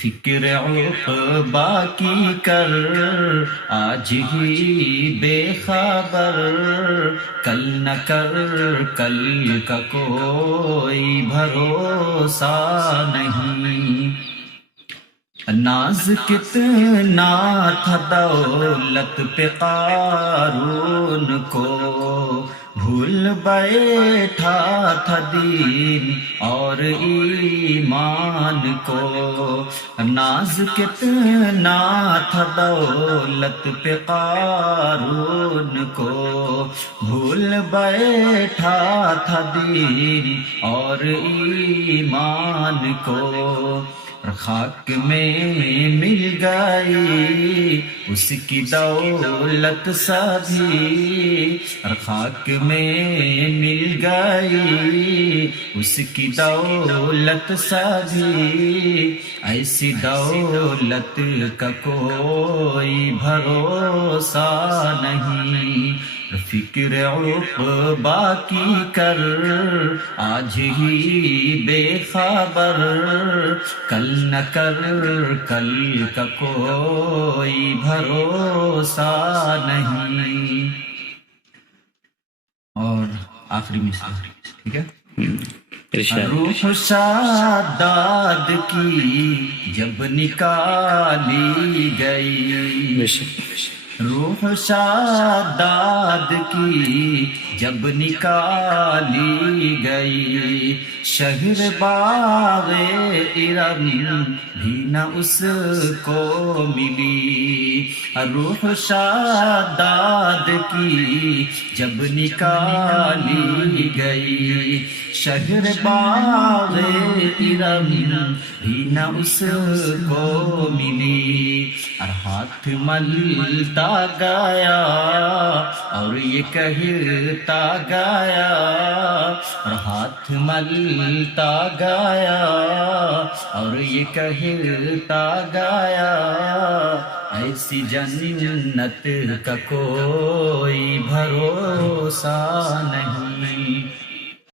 فکر عقبا کی کر آج ہی بے خبر، کل نہ کر کل کا کوئی بھروسہ نہیں۔ ناز کتنا تھا دولت پہ قارون کو، بھول بیٹھا تھا دین اور ایمان کو۔ ناز کتنا تھا دولت پہ قارون کو، بھول بیٹھا تھا دین اور ایمان کو۔ خاک میں مل گئی اس کی دولت سبھی، خاک میں مل گئی اس کی دولت سبھی، ایسی دولت کا کوئی بھروسہ نہیں۔ فکر عقبا کی کر آج ہی بے خبر، کل نہ کر کل کا کوئی بھروسہ نہیں۔ اور آخری مثال، ٹھیک ہے۔ روح شاداد کی جب نکالی گئی، روح شاداد کی جب نکالی گئی، شہر باغ ارم بھی نہ اس کو ملی۔ روح شاداد کی جب نکالی گئی، شہر باغ ارم بھی نہ اس کو ملی۔ اور ہاتھ ملتا گیا اور یہ کہتا گیا، اور ہاتھ ملتا گیا اور یہ کہتا گیا، ایسی جنت کا کوئی بھروسہ نہیں۔